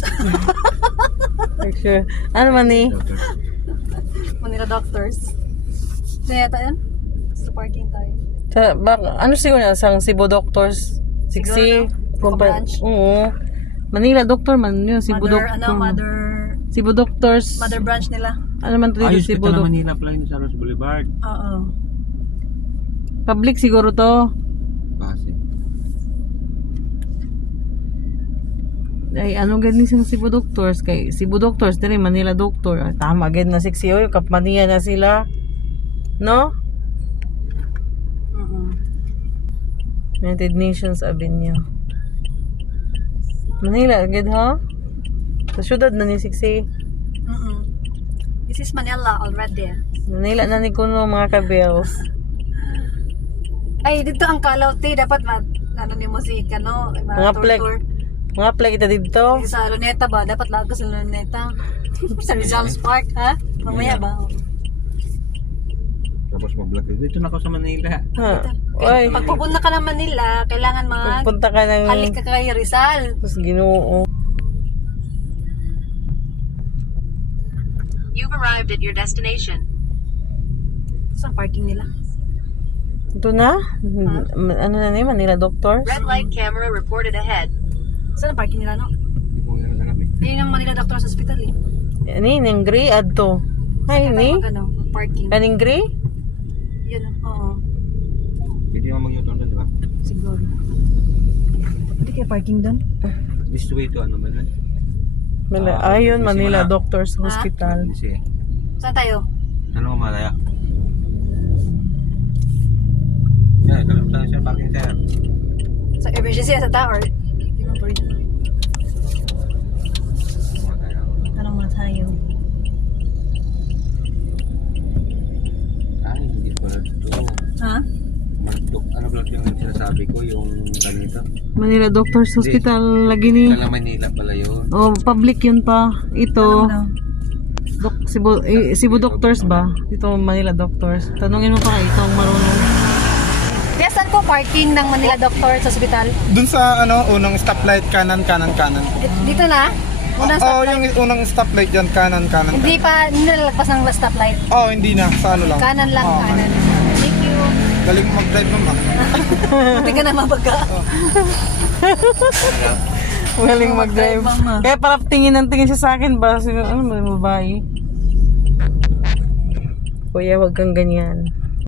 Doctors. Sure. Ano man ni? Manila Doctors. Kaya tayo? Sa parking tayo. Ano siguro na sang Cebu Doctors? Siguro, no? Branch? Oo. Manila Doctor man yun. Cebu Doctor. Cebu Doctors. Mother branch nila. Ano man to dito Cebu Doctor? Manila pala yun sa Rose Boulevard. Oo. Public siguro to. Kasi. Ay, ano gani sa Cebu Doctors? Kay Cebu Doctors, dili Manila Doctor. Ay, tama, agad na 6 yun. Kapmaniya na sila. No? United Nations Avenue. Manila, agad ha? Sa syudad na ni 6. This is Manila already. Manila na ni kuno mga kabels. Ay, dito ang Calauti. Dapat ano ni mo si Kano. Mga flag. Mga flag kita dito. Sa Luneta ba? Dapat lago sa Luneta. Sa Rizal's Park, ha? Mamaya ba? Tapos mag-vlog. Dito na ako sa Manila. Oy, Pag pupunta ka ng Manila, kailangan punta ka ng halik ka kay Rizal. Tapos Ginoo. You've arrived at your destination. Saan parking nila? Ito na? Ano na ni Manila Doctors? Red light camera reported ahead. Saan ang parking nila, no? Hindi ko nga alam eh. Yun yung Manila Doctors Hospital, eh. Ni Ningri adto. Ay ni. Ano, parking. Kaningri? Yun, oo. Hindi mo mag-U-turn doon, di ba? Siguro. Hindi kayo parking doon? This way to ano man. Ayun, Manila Doctors Hospital. Kasi, Saan tayo? ano malaya? Yeah, kalam tayo sa parking sir. Sa emergency sa tower. Tanong muna tayo. Ay, hindi pala ito. Ha? Ano pala yung sinasabi ko, yung ganito? Manila Doctors Hospital lagi ni. Kala Manila pala yun. Oh, public yun pa. Ito. Ano? Cebu Doctors ba? Ito Manila Doctors. Tanungin mo pa kay itong marunong. Kaya saan po parking ng Manila Doctors Hospital? Dun sa unang stoplight kanan. Dito na? Unang Oo, stoplight? yung unang stoplight dyan kanan. Hindi pa nilalagpas ng stoplight. Oo, hindi na sa ano lang. Kanan lang, Oo, kanan. Thank you. Galing mo mag-drive naman. Buti ka na mabaga. Galing mag-drive. Mama. Kaya parang tingin siya sa akin ba? Ano mo babae? Kuya, wag kang ganyan.